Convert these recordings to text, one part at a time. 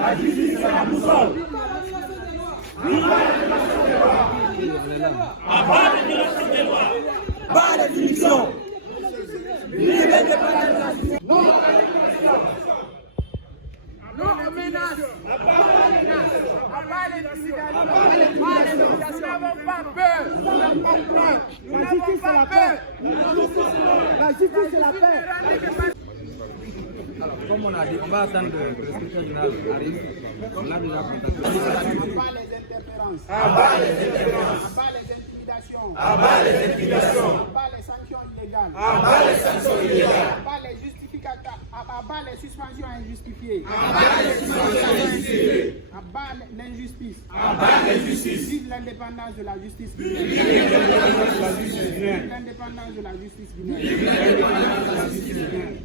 La justice, c'est la boussole. À bas l'égalisation des lois. Bas les juridictions. Vive l'indépendance de la justice. Non aux menaces. À bas les menaces. À bas les intimidations. Nous n'avons pas peur. Nous n'avons pas peur. La justice, c'est la paix. Alors, comme on a dit, on va attendre que le secrétaire général arrive. On a déjà contacté. Abat les interférences. Abat les interférences. Abat les intimidations. Abat les intimidations. Abat les sanctions illégales. Abat les sanctions illégales. Abat les justificateurs. Abat les suspensions injustifiées. Abat les suspensions injustifiées. Abat l'injustice. Abat l'injustice. Vive l'indépendance de la justice Vive guinéenne. l'indépendance de la justice Vive l'indépendance de la justice guinéenne. Vive l'indépendance de la justice guinéenne.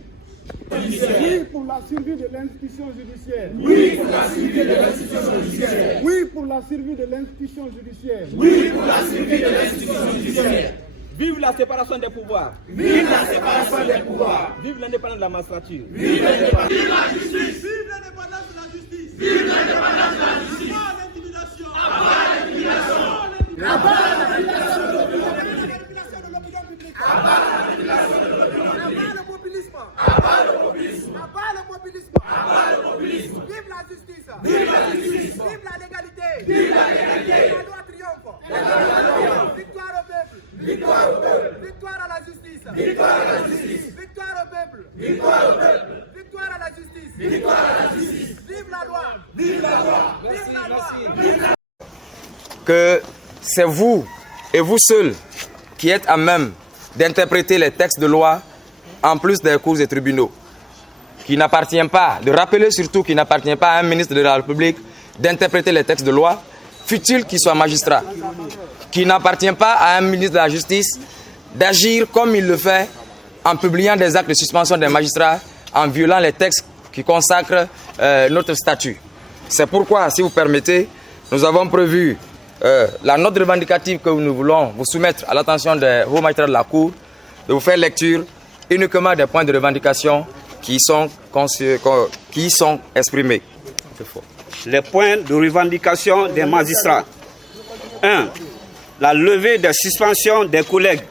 Oui pour la survie de l'institution judiciaire. Oui pour la survie de l'institution judiciaire. Oui pour la survie de l'institution judiciaire. Oui pour la survie de l'institution judiciaire. Vive la séparation des pouvoirs. Vive la séparation des pouvoirs. Vive l'indépendance de la magistrature. Vive l'indépendance. Vive la justice. Vive l'indépendance de la justice. Vive l'indépendance de la justice. Abat l'intimidation. Abat l'intimidation. Abat la manipulation de l'opinion publique. Abat la manipulation de l'opinion publique. Abat le populisme. Abat le populisme. Abat le populisme. Abat le populisme. Vive la justice. Vive la justice. Vive la légalité. Vive la légalité. La loi triomphe. La loi triomphe. Victoire au peuple. Victoire au peuple. Victoire à la justice. Victoire à la justice. Victoire au peuple. Victoire au peuple. Victoire à la justice. Victoire à la justice. Vive la loi. Vive la loi. Vive la loi. Vive la Que c'est vous et vous seuls qui êtes à même d'interpréter les textes de loi en plus des cours et tribunaux. Qui n'appartient pas, de rappeler surtout qu'il n'appartient pas à un ministre de la République d'interpréter les textes de loi, fut-il qu'il soit magistrat. Qui n'appartient pas à un ministre de la Justice d'agir comme il le fait en publiant des actes de suspension des magistrats, en violant les textes qui consacrent notre statut. C'est pourquoi, si vous permettez, nous avons prévu la note revendicative que nous voulons vous soumettre à l'attention des hauts magistrats de la Cour, de vous faire lecture uniquement des points de revendication qui sont exprimés. Les points de revendication des magistrats. 1. La levée des suspensions des collègues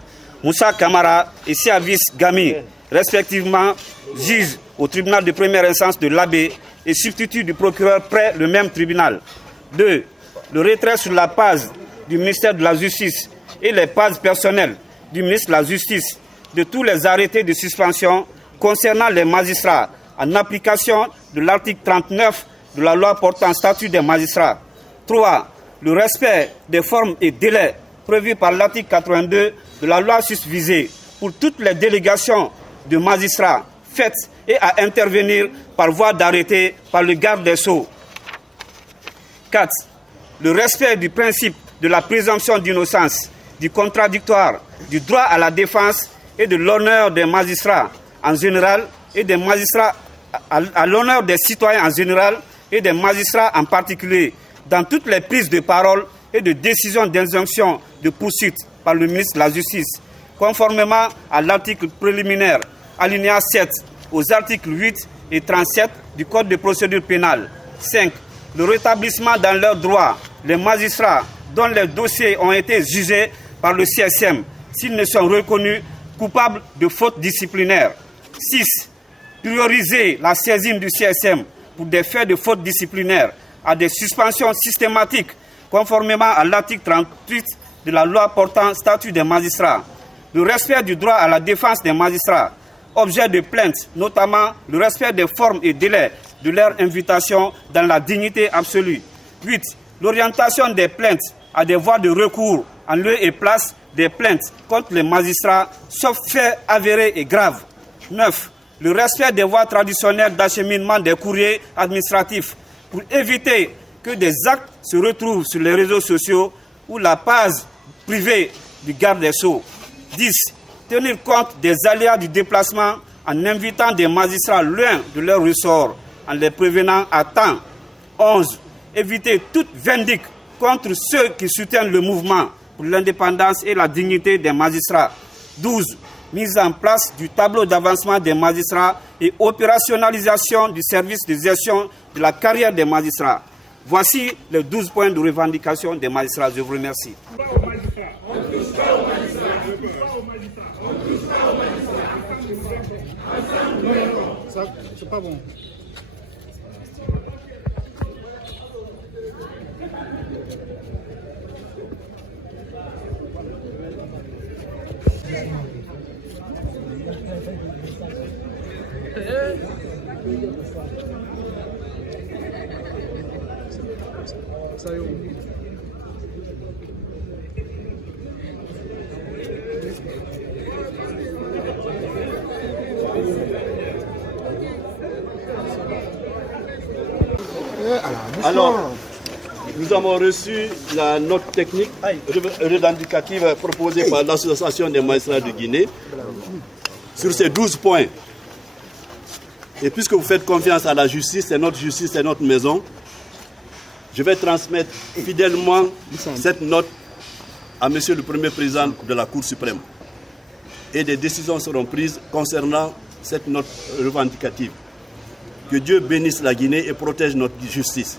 Moussa Kamara et Siavis Gami, respectivement juges au tribunal de première instance de l'Abbé et substitut du procureur près le même tribunal. 2. Le retrait sur la base du ministère de la Justice et les bases personnelles du ministre de la Justice de tous les arrêtés de suspension concernant les magistrats en application de l'article 39 de la loi portant statut des magistrats. 3. Le respect des formes et délais prévus par l'article 82 de la loi susvisée pour toutes les délégations de magistrats faites et à intervenir par voie d'arrêté par le garde des Sceaux. 4. Le respect du principe de la présomption d'innocence, du contradictoire, du droit à la défense et de l'honneur des magistrats en général et des magistrats à l'honneur des citoyens en général et des magistrats en particulier dans toutes les prises de parole et de décisions d'injonction de poursuite par le ministre de la Justice, conformément à l'article préliminaire, alinéa 7, aux articles 8 et 37 du Code de procédure pénale. 5. Le rétablissement dans leurs droits, les magistrats dont les dossiers ont été jugés par le CSM, s'ils ne sont reconnus coupables de fautes disciplinaires. 6. Prioriser la saisine du CSM pour des faits de fautes disciplinaires à des suspensions systématiques, conformément à l'article 38 de la loi portant statut des magistrats. Le respect du droit à la défense des magistrats, objet de plainte, notamment le respect des formes et délais de leur invitation dans la dignité absolue. 8. L'orientation des plaintes à des voies de recours en lieu et place des plaintes contre les magistrats, sauf faits avérés et graves. 9. Le respect des voies traditionnelles d'acheminement des courriers administratifs pour éviter que des actes se retrouvent sur les réseaux sociaux ou la page privée du garde des Sceaux. 10. Tenir compte des aléas du déplacement en invitant des magistrats loin de leur ressort, en les prévenant à temps. 11. Éviter toute vindicte contre ceux qui soutiennent le mouvement pour l'indépendance et la dignité des magistrats. 12. mise en place du tableau d'avancement des magistrats et opérationnalisation du service de gestion de la carrière des magistrats. Voici les 12 points de revendication des magistrats. Je vous remercie. C'est pas bon. Alors, nous avons reçu la note technique revendicative proposée par l'Association des magistrats de Guinée sur ces 12 points. Et puisque vous faites confiance à la justice, c'est notre maison, je vais transmettre fidèlement cette note à Monsieur le Premier Président de la Cour suprême. Et des décisions seront prises concernant cette note revendicative. Que Dieu bénisse la Guinée et protège notre justice.